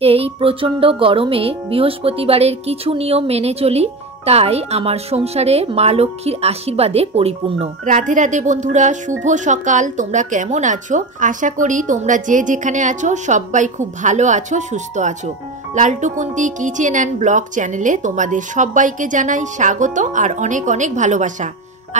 এই প্রচণ্ড গরমে বৃহস্পতিবারের কিছু নিয়ম মেনে চলি, তাই আমার সংসারে মা লক্ষ্মীর আশীর্বাদে পরিপূর্ণ। রাধে রাধে বন্ধুরা, শুভ সকাল। তোমরা কেমন আছো? আশা করি তোমরা যে যেখানে আছো সবাই খুব ভালো আছো, সুস্থ আছো। লালটু কুন্তি কিচেন অ্যান্ড ব্লগ চ্যানেলে তোমাদের সবাইকে জানাই স্বাগত আর অনেক অনেক ভালোবাসা।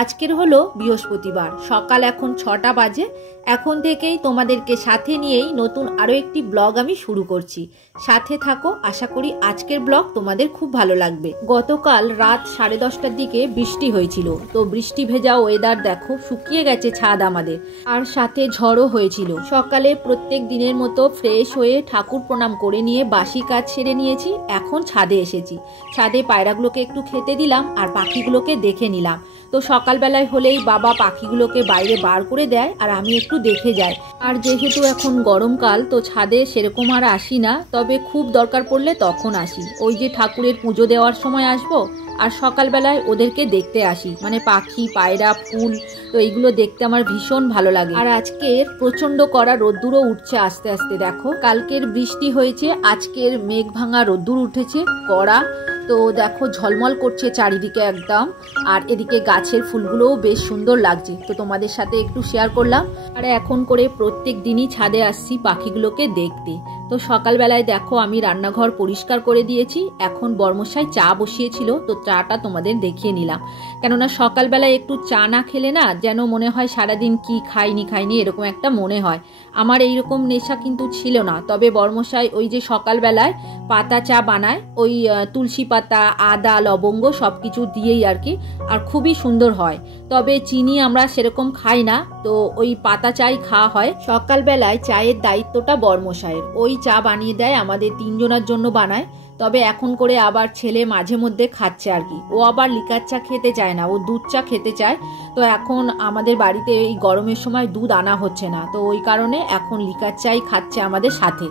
আজকের হলো বৃহস্পতিবার, সকাল এখন 6টা বাজে। এখন থেকেই তোমাদেরকে সাথে নিয়েই নতুন আরও একটি ব্লগ আমি শুরু করছি। সাথে থাকো, আশা করি আজকের ব্লগ তোমাদের খুব ভালো লাগবে। গতকাল রাত 10:30টার দিকে বৃষ্টি হয়েছিল, তো বৃষ্টি ভেজা ওয়েদার দেখো, শুকিয়ে গেছে ছাদ আমাদের, আর সাথে ঝড়ও হয়েছিল। সকালে প্রত্যেক দিনের মতো ফ্রেশ হয়ে ঠাকুর প্রণাম করে নিয়ে বাসি কাজ সেরে নিয়েছি। এখন ছাদে এসেছি। ছাদে পায়রাগুলোকে একটু খেতে দিলাম আর পাখিগুলোকে দেখে নিলাম। তো সকালবেলায় হলেই বাবা পাখিগুলোকে বাইরে বার করে দেয় আর আমি একটু দেখে যাই। আর যেহেতু এখন গরমকাল, তো ছাদে সেরকম আর আসি না, তবে খুব দরকার পড়লে তখন আসি। ওই যে ঠাকুরের পুজো দেওয়ার সময় আসবো, আর সকালবেলায় ওদেরকে দেখতে আসি, মানে পাখি, পায়রা, ফুল, তো এইগুলো দেখতে আমার ভীষণ ভালো লাগে। আর আজকের প্রচণ্ড কড়া রোদ্দুরও উঠছে আস্তে আস্তে। দেখো, কালকের বৃষ্টি হয়েছে, আজকের মেঘ ভাঙা রোদ্দুর উঠেছে কড়া। তো দেখো, ঝলমল করছে চারিদিকে একদম। আর এদিকে গাছের ফুলগুলোও বেশ সুন্দর লাগছে, তো তোমাদের সাথে একটু শেয়ার করলাম। আর এখন করে প্রত্যেক দিনই ছাদে আসছি পাখিগুলোকে দেখতে। তো সকালবেলায় দেখো আমি রান্নাঘর পরিষ্কার করে দিয়েছি। এখন বর্মশাই চা বসিয়েছিল, তো চাটা তোমাদের দেখিয়ে নিলাম। কেননা সকালবেলায় একটু চা না খেলে না যেন মনে হয় সারাদিন কি খাইনি এরকম একটা মনে হয়। আমার এইরকম নেশা কিন্তু ছিল না, তবে বর্মশাই ওই যে সকালবেলায় পাতা চা বানায়, ওই তুলসী পাতা, আদা, লবঙ্গ সব কিছু দিয়েই আর কি, আর খুবই সুন্দর হয়। তবে চিনি আমরা সেরকম খাই না, তো ওই পাতা চাই খাওয়া হয়। সকালবেলায় চায়ের দায়িত্বটা বর্মশাইয়ের, ওই চা বানিয়ে দেয়, আমাদের 3 জনের জন্য বানায়। তবে এখন করে আবার ছেলে মাঝে মধ্যে খাচ্ছে আর কি, ও আবার লিকার চা খেতে চায় না, ও দুধ চা খেতে চায়। তো এখন আমাদের বাড়িতে এই গরমের সময় দুধ আনা হচ্ছে না, তো ওই কারণে এখন লিকার চাই খাচ্ছে আমাদের সাথে।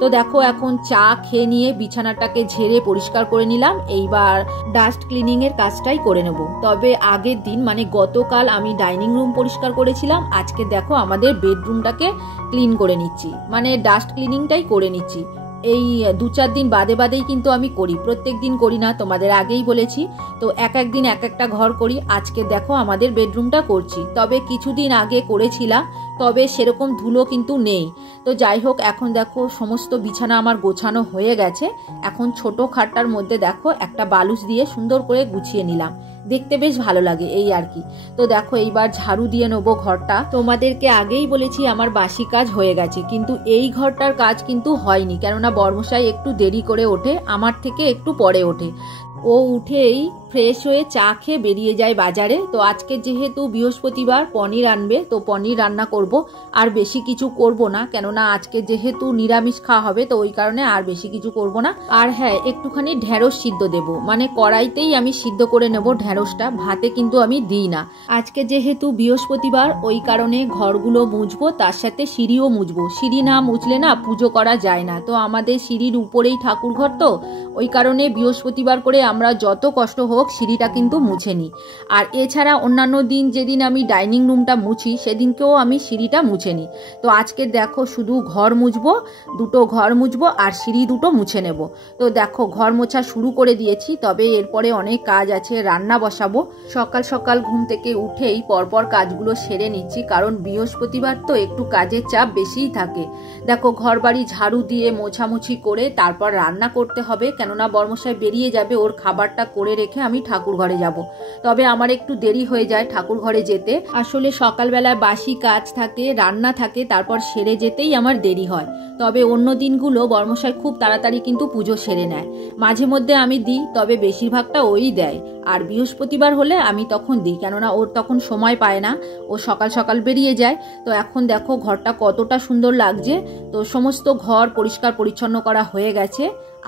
তো দেখো, এখন চা খেয়ে নিয়ে বিছানাটাকে ঝেড়ে পরিষ্কার করে নিলাম। এইবার ডাস্ট ক্লিনিং এর কাজটাই করে নেব। তবে আগের দিন মানে গতকাল আমি ডাইনিং রুম পরিষ্কার করেছিলাম, আজকে দেখো আমাদের বেডরুমটাকে ক্লিন করে নিচ্ছি, মানে ডাস্ট ক্লিনিংটাই করে নিচ্ছি। এই 2-4 দিন বাদে বাদেই কিন্তু আমি করি, প্রত্যেক দিন করি না, তোমাদের আগেই বলেছি। তো এক একদিন এক একটা ঘর করি। আজকে দেখো আমাদের বেডরুমটা করছি, তবে কিছুদিন আগে করেছিলাম, তবে সেরকম ধুলো কিন্তু নেই। তো যাই হোক, এখন দেখো সমস্ত বিছানা আমার গোছানো হয়ে গেছে। এখন ছোট খাটটার মধ্যে দেখো একটা বালুচ দিয়ে সুন্দর করে গুছিয়ে নিলাম, দেখতে বেশ ভালো লাগে এই আর কি। তো দেখো এইবার ঝাড়ু দিয়ে নেবো ঘরটা। তোমাদেরকে আগেই বলেছি আমার বাসি কাজ হয়ে গেছে, কিন্তু এই ঘরটার কাজ কিন্তু হয়নি, কেননা বর্মশাই একটু দেরি করে ওঠে, আমার থেকে একটু পরে ওঠে। ও উঠেই ফ্রেশ হয়ে চা খেয়ে বেরিয়ে যায় বাজারে। তো আজকে যেহেতু বৃহস্পতিবার, পনির আনবে, তো পনির রান্না করব। আর বেশি কিছু করব না, কেননা আজকে যেহেতু নিরামিষ খাওয়া হবে, তো ওই কারণে আর বেশি কিছু করব না। আর হ্যাঁ, একটুখানি ঢেঁড়স সিদ্ধ দেব, মানে কড়াইতেই আমি সিদ্ধ করে নেব ঢেঁড়সটা, ভাতে কিন্তু আমি দিই না। আজকে যেহেতু বৃহস্পতিবার, ওই কারণে ঘরগুলো মুছবো, তার সাথে সিঁড়িও মুছবো। সিঁড়ি না মুছলে না পুজো করা যায় না, তো আমাদের সিঁড়ির উপরেই ঠাকুর ঘর, তো ওই কারণে বৃহস্পতিবার করে আমরা যত কষ্ট হোক সিঁড়িটা কিন্তু মুছে নিই। আর এছাড়া অন্যান্য দিন যেদিন আমি ডাইনিং রুমটা মুছি, সেদিনকেও আমি সিঁড়িটা মুছে নিই। তো আজকে দেখো শুধু ঘর মুছবো, 2টো ঘর মুছবো আর সিঁড়ি 2টো মুছে নেব। তো দেখো ঘর মোছা শুরু করে দিয়েছি, তবে এরপরে অনেক কাজ আছে, রান্না বসাবো। সকাল সকাল ঘুম থেকে উঠেই পরপর কাজগুলো সেরে নিচ্ছি, কারণ বৃহস্পতিবার তো একটু কাজের চাপ বেশিই থাকে। দেখো ঘর বাড়ি ঝাড়ু দিয়ে মোছামুছি করে তারপর রান্না করতে হবে, কেননা বর্মশাই বেরিয়ে যাবে, ওর খাবারটা করে রেখে আমি ঠাকুর ঘরে যাব। তবে আমার একটু দেরি হয়ে যায় ঠাকুর ঘরে যেতে, আসলে সকালবেলায় বাসি কাজ থাকে, রান্না থাকে, তারপর সেরে যেতেই আমার দেরি হয়। তবে অন্য দিনগুলো বর্মশাই খুব তাড়াতাড়ি কিন্তু পুজো সেরে নেয়। মাঝে মধ্যে আমি দিই, তবে বেশিরভাগটা ওই দেয়। আর বৃহস্পতিবার হলে আমি তখন দিই, কেননা ওর তখন সময় পায় না, ও সকাল সকাল বেরিয়ে যায়। তো এখন দেখো ঘরটা কতটা সুন্দর লাগছে। তো সমস্ত ঘর পরিষ্কার পরিচ্ছন্ন করা হয়ে গেছে,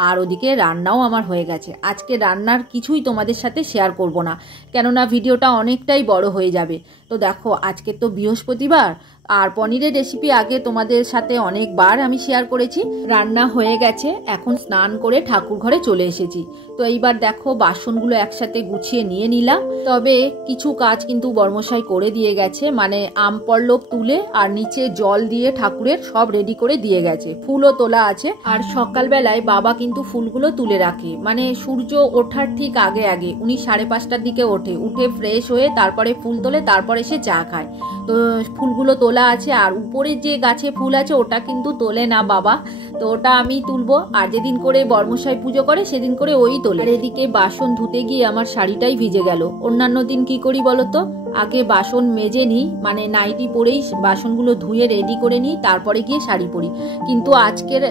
আর ওদিকে রান্নাও আমার হয়ে গেছে। আজকে রান্নার কিছুই তোমাদের সাথে শেয়ার করব না, কেননা ভিডিওটা অনেকটাই বড় হয়ে যাবে। তো দেখো আজকে তো বৃহস্পতিবার, আর পনিরের রেসিপি আগে তোমাদের সাথে অনেকবার আমি শেয়ার করেছি। রান্না হয়ে গেছে, এখন স্নান করে ঠাকুর ঘরে চলে এসেছি। তো এইবার দেখো বাসনগুলো একসাথে গুছিয়ে নিয়ে নিলাম। তবে কিছু কাজ কিন্তু বর্মশাই করে দিয়ে গেছে, মানে আম পল্লব তুলে আর নিচে জল দিয়ে ঠাকুরের সব রেডি করে দিয়ে গেছে। ফুলও তোলা আছে, আর সকালবেলায় বাবা কিন্তু ফুলগুলো তুলে রাখে, মানে সূর্য ওঠার ঠিক আগে আগে। উনি 5:30টার দিকে ওঠে, উঠে ফ্রেশ হয়ে তারপরে ফুল তোলে, তারপরে সে চা খায়। তো ফুলগুলো তোলা আছে, আর উপরের যে গাছে ফুল আছে ওটা কিন্তু তোলে না বাবা, তো ওটা আমি তুলবো। আর যেদিন করে বর্মশাই পুজো করে সেদিন করে ওই তোলে। আর এদিকে বাসন ধুতে গিয়ে আমার শাড়িটাই ভিজে গেল। অন্যান্য দিন কি করি বলতো, আগে বাসন মেজে নিই, মানে নাইটি পরেই বাসনগুলো ধুয়ে রেডি করে নিই, তারপরে গিয়ে শাড়ি পরি। কিন্তু আজকের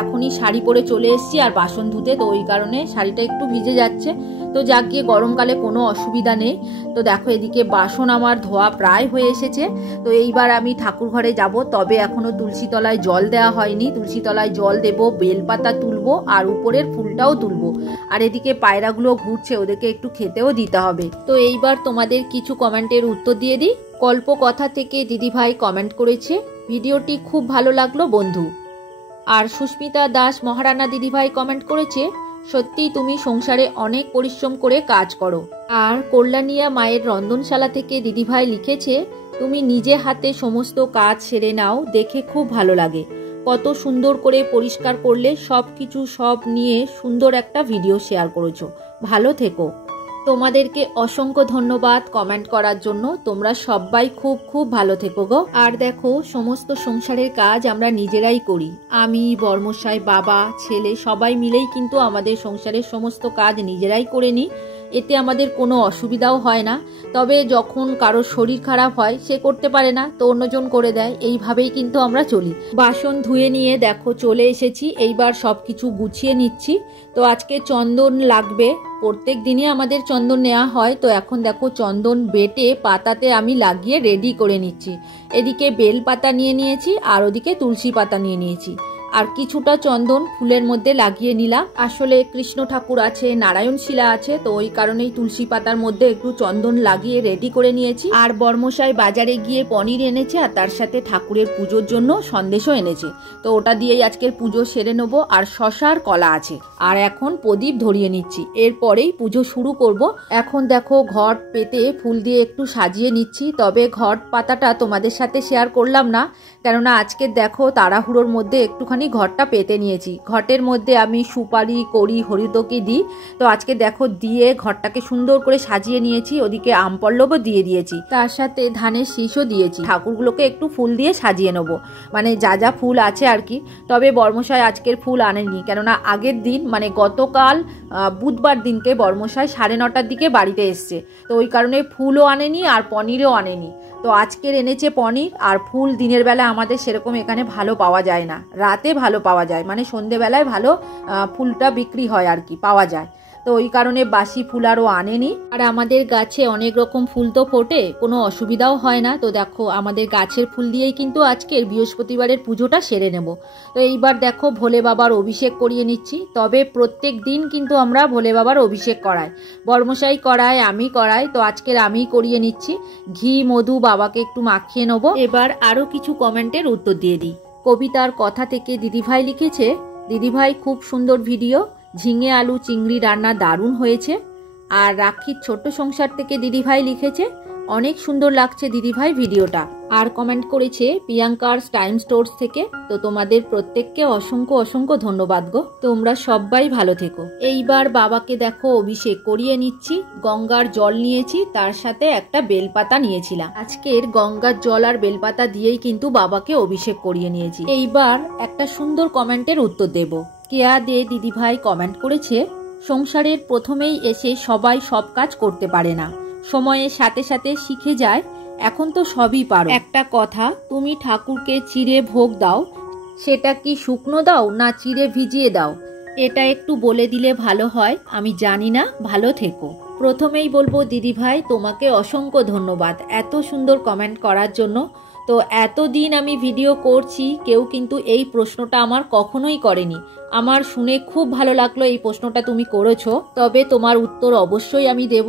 এখনই শাড়ি পরে চলে এসেছি আর বাসন ধুতে, তো ওই কারণে শাড়িটা একটু ভিজে যাচ্ছে। তো যাক গিয়ে, গরমকালে কোনো অসুবিধা নেই। তো দেখো এদিকে বাসন আমার ধোয়া প্রায় হয়ে এসেছে। তো এইবার আমি ঠাকুর ঘরে যাব, তবে এখনো তুলসী তলায় জল দেওয়া হয়নি। তুলসী তলায় জল দেব, বেলপাতা তুলবো আর উপরের ফুলটাও তুলবো। আর এদিকে পায়রাগুলো ঘুরছে, ওদেরকে একটু খেতেও দিতে হবে। তো এইবার তোমাদের কিছু কমেন্টের উত্তর দিয়ে দিই। কল্পকথা থেকে দিদিভাই কমেন্ট করেছে, ভিডিওটি খুব ভালো লাগলো বন্ধু। আর সুস্মিতা দাস মহারানা দিদিভাই কমেন্ট করেছে, সত্যি তুমি সংসারে অনেক পরিশ্রম করে কাজ করো। আর কল্যাণিয়া মায়ের রন্ধনশালা থেকে দিদিভাই লিখেছে, তুমি নিজে হাতে সমস্ত কাজ সেরে নাও, দেখে খুব ভালো লাগে। কত সুন্দর করে পরিষ্কার করলে সবকিছু সব নিয়ে সুন্দর একটা ভিডিও শেয়ার করেছো, ভালো থেকো। তোমাদেরকে অসংখ্য ধন্যবাদ কমেন্ট করার জন্য। তোমরা সবাই খুব খুব ভালো থেকো গো। আর দেখো সমস্ত সংসারের কাজ আমরা নিজেরাই করি, আমি, বর্মশাই, বাবা, ছেলে সবাই মিলেই কিন্তু আমাদের সংসারের সমস্ত কাজ নিজেরাই করে নিই। এতে আমাদের কোনো অসুবিধাও হয় না। তবে যখন কারোর শরীর খারাপ হয়, সে করতে পারে না, তো অন্যজন করে দেয়, এইভাবেই কিন্তু আমরা চলি। বাসন ধুয়ে নিয়ে দেখো চলে এসেছি, এইবার সবকিছু গুছিয়ে নিচ্ছি। তো আজকে চন্দন লাগবে, প্রত্যেক দিনই আমাদের চন্দন নেওয়া হয়। তো এখন দেখো চন্দন বেটে পাতাতে আমি লাগিয়ে রেডি করে নিচ্ছি। এদিকে বেল পাতা নিয়ে নিয়েছি, আর ওদিকে তুলসী পাতা নিয়ে নিয়েছি। আর কিছুটা চন্দন ফুলের মধ্যে লাগিয়ে নিলাম। আসলে কৃষ্ণ ঠাকুর আছে, নারায়ণ শিলা আছে, তো ওই কারণেই তুলসী পাতার মধ্যে একটু চন্দন লাগিয়ে রেডি করে নিয়েছি। আর বর্মশাই বাজারে গিয়ে পনির এনেছে, আর তার সাথে ঠাকুরের পুজোর জন্য সন্দেশও এনেছে। তো ওটা দিয়েই আজকের পুজো সেরে নেবো। আর শশার কলা আছে। আর এখন প্রদীপ ধরিয়ে নিচ্ছি, এরপরেই পুজো শুরু করব। এখন দেখো ঘট পেতে ফুল দিয়ে একটু সাজিয়ে নিচ্ছি। তবে ঘট পাতাটা তোমাদের সাথে শেয়ার করলাম না, কেননা আজকে দেখো তাড়াহুড়োর মধ্যে একটুখানি ঘরটা পেতে নিয়েছি। ঘটের মধ্যে আমি সুপারি, কড়ি, হরিতকি দিই। তো আজকে দেখো দিয়ে ঘরটাকে সুন্দর করে সাজিয়ে নিয়েছি। ওদিকে আম পল্লবও দিয়ে দিয়েছি, তার সাথে ধানের শীষও দিয়েছি। ঠাকুরগুলোকে একটু ফুল দিয়ে সাজিয়ে নেবো, মানে যা যা ফুল আছে আর কি। তবে বর্মশাই আজকের ফুল আনেনি, কেননা আগের দিন মানে গতকাল বুধবার দিনকে বর্মশাই 9:30টার দিকে বাড়িতে এসছে। তো ওই কারণে ফুলও আনেনি আর পনিরও আনেনি। তো আজকের এনেছে পনির। আর ফুল দিনের বেলা আমাদের সেরকম এখানে ভালো পাওয়া যায় না, রাতে ভালো পাওয়া যায়, মানে সন্ধেবেলায় ভালো ফুলটা বিক্রি হয় আর কি, পাওয়া যায়। তো ওই কারণে বাসি ফুল আরও আনেনি। আর আমাদের গাছে অনেক রকম ফুল তো ফোটে, কোনো অসুবিধাও হয় না। তো দেখো আমাদের গাছের ফুল দিয়েই কিন্তু আজকের বৃহস্পতিবারের পুজোটা সেরে নেব। তো এইবার দেখো ভোলে বাবার অভিষেক করিয়ে নিচ্ছি। তবে প্রত্যেক দিন কিন্তু আমরা ভোলে বাবার অভিষেক করাই, বর্মশাই করায়, আমি করাই। তো আজকের আমিই করিয়ে নিচ্ছি। ঘি মধু বাবাকে একটু মাখিয়ে নেব। এবার আরও কিছু কমেন্টের উত্তর দিয়ে দিই। কবিতার কথা থেকে দিদিভাই লিখেছে, দিদিভাই খুব সুন্দর ভিডিও, ঝিঙে আলু চিংড়ি রান্না দারুণ হয়েছে। আর রাখির ছোট্ট সংসার থেকে দিদিভাই লিখেছে, অনেক সুন্দর লাগছে দিদিভাই ভিডিওটা। আর কমেন্ট করেছে প্রিয়াঙ্কার টাইম স্টোর্স থেকে। তো তোমাদের প্রত্যেককে অসংখ্য অসংখ্য ধন্যবাদ গো, তোমরা সবাই ভালো থেকো। এইবার বাবাকে দেখো অভিষেক করিয়ে নিচ্ছি। গঙ্গার জল নিয়েছি, তার সাথে একটা বেলপাতা নিয়েছিলাম। আজকের গঙ্গার জল আর বেলপাতা দিয়েই কিন্তু বাবাকে অভিষেক করিয়ে নিয়েছি। এইবার একটা সুন্দর কমেন্টের উত্তর দেব। কেয়া দে দিদিভাই কমেন্ট করেছে, সংসারের প্রথমেই এসে সবাই সব কাজ করতে পারে না, সময়ের সাথে সাথে শিখে যায়। এখন তো সবই পারো। একটা কথা, তুমি ঠাকুরকে চিড়ে ভোগ দাও, সেটা কি শুকনো দাও না চিড়ে ভিজিয়ে দাও? এটা একটু বলে দিলে ভালো হয়, আমি জানি না। ভালো থেকো। প্রথমেই বলবো দিদিভাই তোমাকে অসংখ্য ধন্যবাদ এত সুন্দর কমেন্ট করার জন্য। তো এতদিন আমি ভিডিও করছি, কেউ কিন্তু এই প্রশ্নটা আমার কখনোই করেনি। আমার শুনে খুব ভালো লাগলো এই প্রশ্নটা তুমি করেছো। তবে তোমার উত্তর অবশ্যই আমি দেব।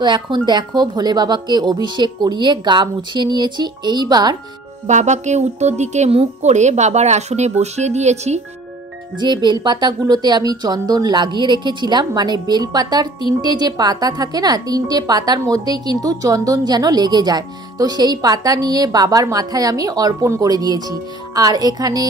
তো এখন দেখো ভোলে বাবাকে অভিষেক করিয়ে গা মুছিয়ে নিয়েছি। এইবার বাবাকে উত্তর দিকে মুখ করে বাবার আসনে বসিয়ে দিয়েছি। যে বেলপাতাগুলোতে আমি চন্দন লাগিয়ে রেখেছিলাম, মানে বেলপাতার 3টে যে পাতা থাকে না, 3টে পাতার মধ্যেই কিন্তু চন্দন যেন লেগে যায়, তো সেই পাতা নিয়ে বাবার মাথায় আমি অর্পণ করে দিয়েছি। আর এখানে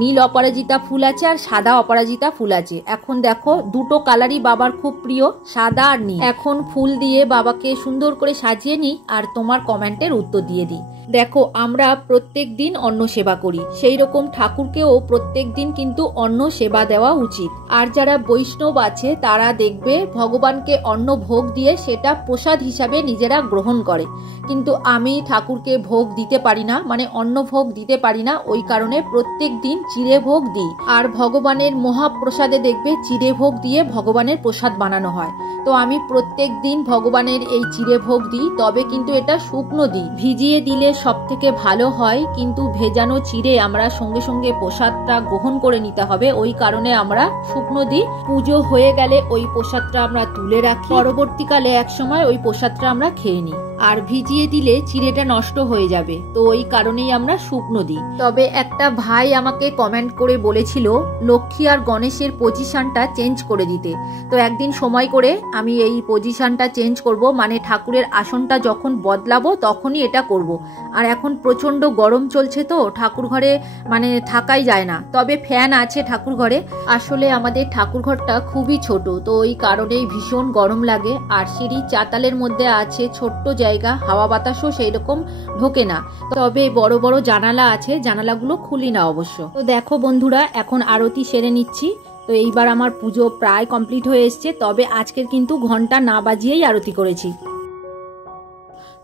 নীল অপরাজিতা ফুল আছে আর সাদা অপরাজিতা ফুল আছে। এখন দেখো দুটো কালারই বাবার খুব প্রিয়, সাদা আর নীল। এখন ফুল দিয়ে বাবাকে সুন্দর করে সাজিয়ে নিই আর তোমার কমেন্টের উত্তর দিয়ে দিই। দেখো আমরা প্রত্যেক দিন অন্ন সেবা করি, সেই রকম ঠাকুরকেও প্রত্যেক দিন কিন্তু অন্ন সেবা দেওয়া উচিত। আর যারা বৈষ্ণব আছে তারা দেখবে ভগবানকে অন্ন ভোগ দিয়ে সেটা প্রসাদ হিসাবে নিজেরা গ্রহণ করে, কিন্তু আমি ঠাকুরকে ভোগ দিতে পারি না, মানে অন্ন ভোগ দিতে পারি না, ওই কারণে প্রত্যেক দিন চিড়ে ভোগ দিই। আর ভগবানের মহাপ্রসাদে দেখবে চিড়ে ভোগ দিয়ে ভগবানের প্রসাদ বানানো হয়, তো আমি প্রত্যেক দিন ভগবানের এই চিড়ে ভোগ দিই। তবে কিন্তু এটা শুকনো দিই, ভিজিয়ে দিলে সব থেকে ভালো হয়, কিন্তু ভেজানো চিড়ে আমরা সঙ্গে সঙ্গে প্রসাদটা গ্রহণ করে নিতে হবে, ওই কারণে আমরা শুকনো দিই। পুজো হয়ে গেলে ওই প্রসাদটা আমরা তুলে রাখি, পরবর্তীকালে এক সময় ওই প্রসাদটা আমরা খেয়ে নিই। আর ভিজিয়ে দিলে চিড়েটা নষ্ট হয়ে যাবে, তো ওই কারণেই আমরা শুকনো দিই। তবে একটা ভাই আমাকে কমেন্ট করে বলেছিল লক্ষ্মী আর গণেশের পজিশনটা চেঞ্জ করে দিতে, তো একদিন সময় করে আমি এই পজিশনটা চেঞ্জ করব, মানে ঠাকুরের আসনটা যখন বদলাবো তখনই এটা করব। আর এখন প্রচন্ড গরম চলছে, তো ঠাকুর ঘরে মানে থাকাই যায় না, তবে ফ্যান আছে ঠাকুর ঘরে। আসলে আমাদের ঠাকুর ঘরটা খুবই ছোট, তো ওই কারণেই ভীষণ গরম লাগে। আর সিঁড়ি চাতালের মধ্যে আছে ছোট্ট জায়গা, হাওয়া বাতাসও সেই রকম ঢোকে না, তবে বড় বড় জানালা আছে, জানালাগুলো খুলি না অবশ্য। তো দেখো বন্ধুরা এখন আরতি সেরে নিচ্ছি। তো এইবার আমার পুজো প্রায় কমপ্লিট হয়ে এসছে, তবে আজকের কিন্তু ঘন্টা না বাজিয়েই আরতি করেছি।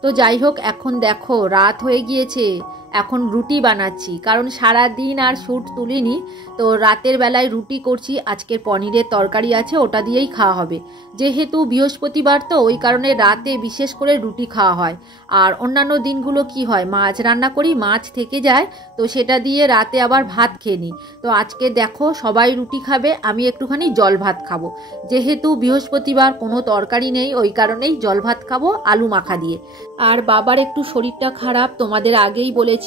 তো যাই হোক এখন দেখো রাত হয়ে গিয়েছে, এখন রুটি বানাচ্ছি, কারণ সারা দিন আর শ্যুট তুলিনি, তো রাতের বেলায় রুটি করছি। আজকের পনিরের তরকারি আছে, ওটা দিয়েই খাওয়া হবে, যেহেতু বৃহস্পতিবার তো ওই কারণে রাতে বিশেষ করে রুটি খাওয়া হয়। আর অন্যান্য দিনগুলো কি হয়, মাছ রান্না করি, মাছ থেকে যায়, তো সেটা দিয়ে রাতে আবার ভাত খেয়ে নিই। তো আজকে দেখো সবাই রুটি খাবে, আমি একটুখানি জল ভাত খাবো, যেহেতু বৃহস্পতিবার কোনো তরকারি নেই, ওই কারণেই জল ভাত খাবো আলু মাখা দিয়ে। আর বাবার একটু শরীরটা খারাপ, তোমাদের আগেই বলেছি,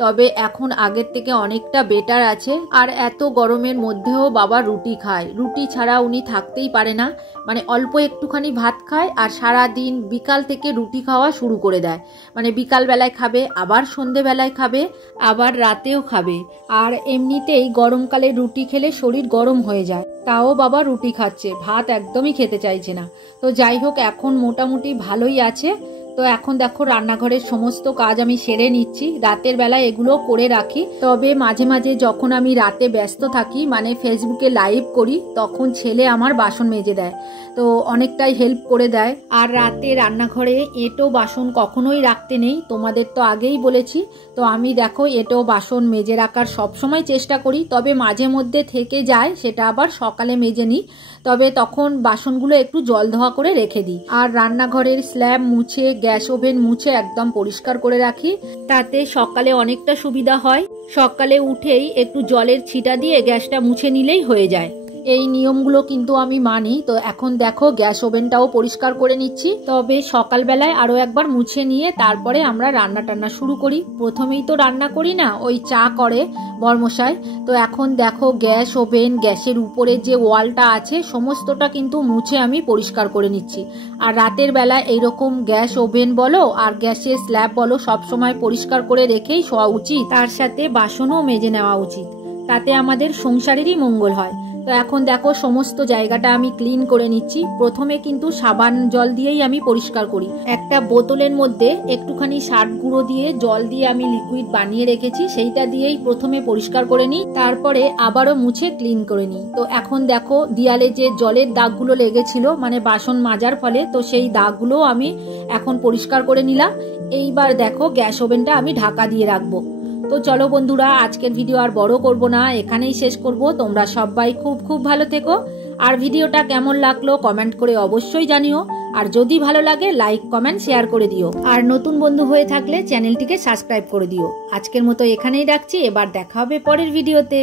তবে এখন আগের থেকে অনেকটা বেটার আছে। আর এত গরমের মধ্যেও বাবা রুটি খায়, রুটি ছাড়া উনি থাকতেই পারে না, মানে অল্প একটুখানি ভাত খায় আর সারা দিন বিকাল থেকে রুটি খাওয়া শুরু করে দেয়, মানে বিকাল বেলায় খাবে, আবার সন্ধেবেলায় খাবে, আবার রাতেও খাবে। আর এমনিতেই গরমকালে রুটি খেলে শরীর গরম হয়ে যায়, তাও বাবা রুটি খাচ্ছে, ভাত একদমই খেতে চাইছে না। তো যাই হোক এখন মোটামুটি ভালোই আছে। তো এখন দেখো রান্নাঘরের সমস্ত কাজ আমি সেরে নিচ্ছি, রাতের বেলায় এগুলো করে রাখি। তবে মাঝে মাঝে যখন আমি রাতে ব্যস্ত থাকি, মানে ফেসবুকে লাইভ করি, তখন ছেলে আমার বাসন মেজে দেয়, তো অনেকটাই হেল্প করে দেয়। আর রাতে রান্নাঘরে এঁটো বাসন কখনোই রাখতে নেই, তোমাদের তো আগেই বলেছি। তো আমি দেখো এঁটো বাসন মেজে রাখার সবসময় চেষ্টা করি, তবে মাঝে মধ্যে থেকে যায়, সেটা আবার সকালে মেজে নিই, তবে তখন বাসনগুলো একটু জল ধোয়া করে রেখে দিই। আর রান্নাঘরের স্ল্যাব মুছে, গ্যাস ওভেন মুছে একদম পরিষ্কার করে রাখি, তাতে সকালে অনেকটা সুবিধা হয়। সকালে উঠেই একটু জলের ছিটা দিয়ে গ্যাসটা মুছে নিলেই হয়ে যায়। এই নিয়মগুলো কিন্তু আমি মানি। তো এখন দেখো গ্যাস ওভেনটাও পরিষ্কার করে নিচ্ছি, তবে সকালবেলায় আরো একবার মুছে নিয়ে তারপরে আমরা রান্না টান্না শুরু করি। প্রথমেই তো রান্না করি না, ওই চা করে বরমশাই। তো এখন দেখো গ্যাস ওভেন, গ্যাসের উপরে যে ওয়ালটা আছে সমস্তটা কিন্তু মুছে আমি পরিষ্কার করে নিচ্ছি। আর রাতের বেলা এইরকম গ্যাস ওভেন বলো আর গ্যাসের স্ল্যাব বলো সবসময় পরিষ্কার করে রেখেই শোয়া উচিত, তার সাথে বাসনও মেজে নেওয়া উচিত, তাতে আমাদের সংসারেরই মঙ্গল হয়। তো এখন দেখো সমস্ত জায়গাটা আমি ক্লিন করে নিচ্ছি। প্রথমে কিন্তু সাবান জল দিয়েই আমি পরিষ্কার করি, একটা বোতলের মধ্যে একটুখানি সার্ফ গুঁড়ো দিয়ে জল দিয়ে আমি লিকুইড বানিয়ে রেখেছি, সেইটা দিয়েই প্রথমে পরিষ্কার করে নিই, তারপরে আবারও মুছে ক্লিন করে নিই। তো এখন দেখো দেয়ালে যে জলের দাগগুলো লেগেছিল, মানে বাসন মাজার ফলে, তো সেই দাগগুলো আমি এখন পরিষ্কার করে নিলাম। এইবার দেখো গ্যাস ওভেনটা আমি ঢাকা দিয়ে রাখবো। তো চলো বন্ধুরা আজকের ভিডিও আর বড় করব না, এখানেই শেষ করব। তোমরা সবাই খুব খুব ভালো থেকো, আর ভিডিওটা কেমন লাগলো কমেন্ট করে অবশ্যই জানিও, আর যদি ভালো লাগে লাইক কমেন্ট শেয়ার করে দিও, আর নতুন বন্ধু হয়ে থাকলে চ্যানেলটিকে সাবস্ক্রাইব করে দিও। আজকের মতো এখানেই রাখছি, এবার দেখা হবে পরের ভিডিওতে।